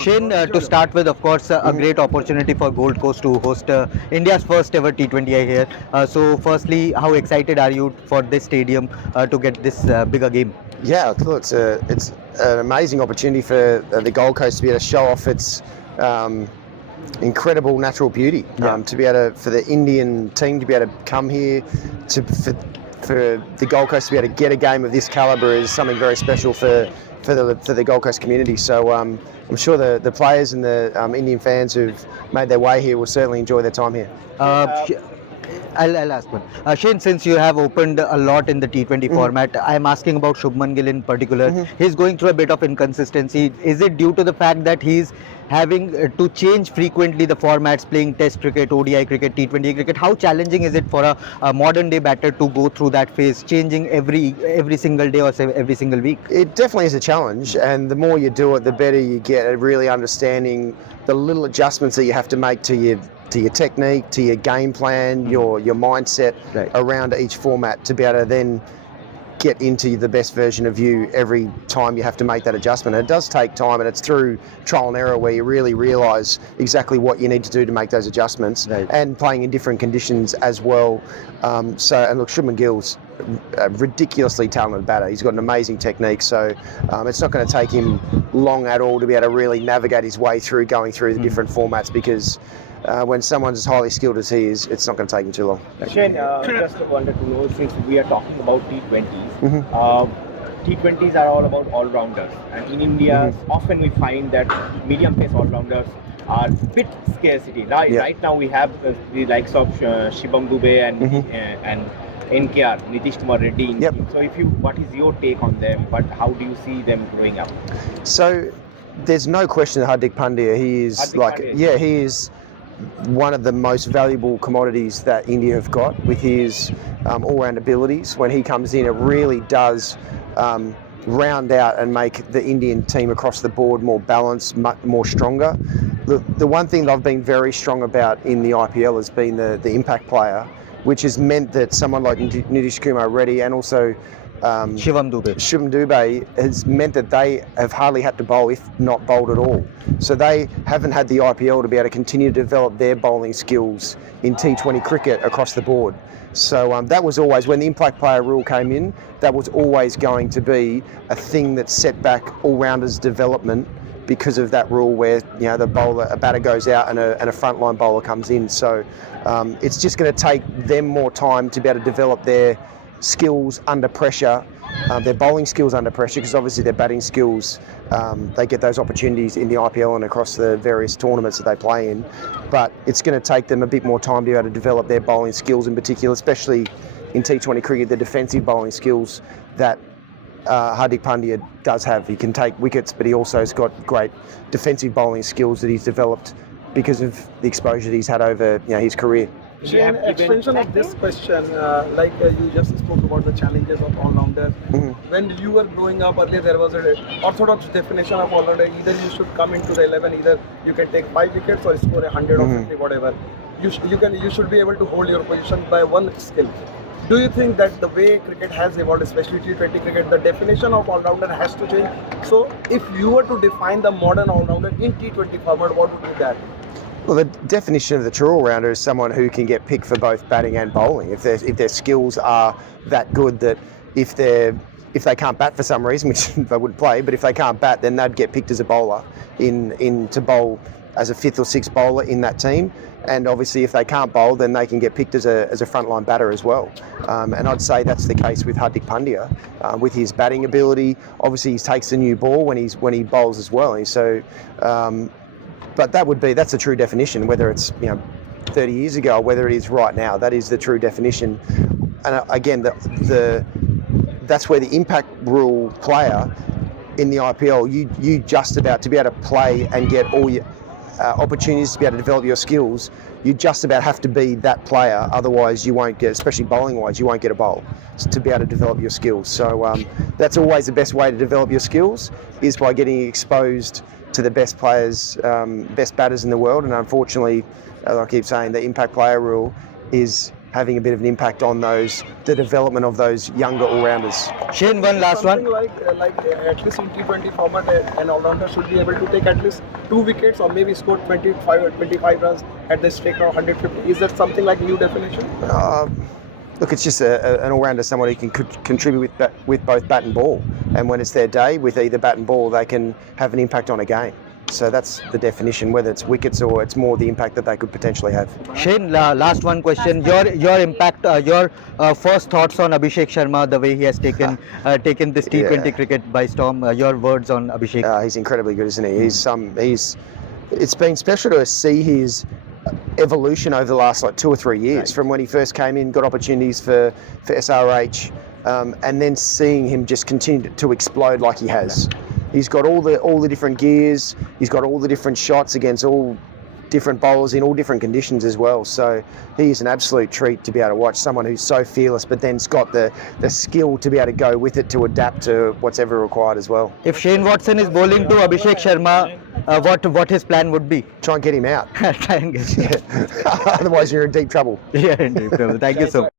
Shane, to start with, of course, a great opportunity for Gold Coast to host India's first ever T20 here. So, firstly, how excited are you for this stadium to get this bigger game? Yeah, look, it's an amazing opportunity for the Gold Coast to be able to show off its incredible natural beauty. To be able to, for the Indian team to be able to come here, for the Gold Coast to be able to get a game of this calibre is something very special for the Gold Coast community. So I'm sure the players and the Indian fans who've made their way here will certainly enjoy their time here. I'll ask one. Shane, since you have opened a lot in the T20 format, I'm asking about Shubman Gill in particular. He's going through a bit of inconsistency. Is it due to the fact that he's having to change frequently the formats, playing Test cricket, ODI cricket, T20 cricket? How challenging is it for a modern day batter to go through that phase, changing every single day or say every single week? It definitely is a challenge, and the more you do it, the better you get at really understanding the little adjustments that you have to make to your technique, to your game plan, your mindset around each format to be able to then get into the best version of you every time you have to make that adjustment. And it does take time, and it's through trial and error where you really realise exactly what you need to do to make those adjustments, and playing in different conditions as well. And look, Shubman Gill's a ridiculously talented batter. He's got an amazing technique, so it's not going to take him long at all to be able to really navigate his way through going through the different formats, because when someone's as highly skilled as he is, it's not going to take him too long. Shane, just wanted to know, since we are talking about T20s, T20s are all about all-rounders, and in India, often we find that medium-pace all-rounders are bit scarcity. Right now we have the likes of Shubham Dubey and NKR, Nitish Kumar Reddy. So, what is your take on them? How do you see them growing up? So, there's no question that Hardik Pandya, he is one of the most valuable commodities that India have got with his all-round abilities. When he comes in, it really does round out and make the Indian team across the board more balanced, much more stronger. The one thing that I've been very strong about in the IPL has been the impact player, which has meant that someone like Nitish Kumar Reddy and also Shubham Dubey has meant that they have hardly had to bowl, if not bowled at all. So they haven't had the IPL to be able to continue to develop their bowling skills in T20 cricket across the board. So that was always, when the impact player rule came in, that was always going to be a thing that set back all-rounders' development because of that rule where a batter goes out and a frontline bowler comes in. So it's just going to take them more time to be able to develop their skills under pressure, their bowling skills under pressure, because obviously their batting skills, they get those opportunities in the IPL and across the various tournaments that they play in. But it's going to take them a bit more time to be able to develop their bowling skills in particular, especially in T20 cricket, the defensive bowling skills that Hardik Pandya does have. He can take wickets, but he also has got great defensive bowling skills that he's developed because of the exposure that he's had over his career. Shane, extension of this question, you just spoke about the challenges of all-rounders. When you were growing up earlier, there was an orthodox definition of all-rounder. Either you should come into the 11, either you can take 5 wickets or score 100 or 50, whatever. You should be able to hold your position by one skill. Do you think that the way cricket has evolved, especially T20 cricket, the definition of all-rounder has to change? So if you were to define the modern all-rounder in T20 format, what would be that? Well, the definition of the true all-rounder is someone who can get picked for both batting and bowling. If their skills are that good that if they can't bat for some reason, which they wouldn't play, but if they can't bat, then they'd get picked as a bowler to bowl as a 5th or 6th bowler in that team. And obviously, if they can't bowl, then they can get picked as a frontline batter as well. And I'd say that's the case with Hardik Pandya, with his batting ability. Obviously, he takes the new ball when he bowls as well. And so. But that's the true definition, whether it's 30 years ago or whether it is right now. That is the true definition. And again, that's where the impact rule player in the IPL, you just about to be able to play and get all your opportunities to be able to develop your skills. You just about have to be that player, otherwise you won't get, especially bowling-wise, you won't get a bowl to be able to develop your skills. So that's always the best way to develop your skills, is by getting exposed to the best players, best batters in the world. And unfortunately, as I keep saying, the impact player rule is having a bit of an impact on the development of those younger all-rounders. Shane, one last Something one. like at least in T20 format, an all-rounder should be able to take at least 2 wickets or maybe score 25 or 25 runs at the stake of 150. Is that something like new definition? Look, it's just an all-rounder, someone who can contribute with both bat and ball. And when it's their day, with either bat and ball, they can have an impact on a game. So that's the definition, whether it's wickets or it's more the impact that they could potentially have. Shane, last one question. Your impact, your first thoughts on Abhishek Sharma, the way he has taken this T20 Yeah. cricket by storm. Your words on Abhishek. He's incredibly good, isn't he? It's been special to see his evolution over the last 2 or 3 years, from when he first came in, got opportunities for SRH, and then seeing him just continue to explode like he has. He's got all the different gears. He's got all the different shots against all different bowlers in all different conditions as well. So he is an absolute treat to be able to watch. Someone who's so fearless, but then's got the skill to be able to go with it, to adapt to what's ever required as well. If Shane Watson is bowling to Abhishek Sharma, what his plan would be? Try and get him out. Try and get. Otherwise, you're in deep trouble. Yeah, indeed. Thank you so much.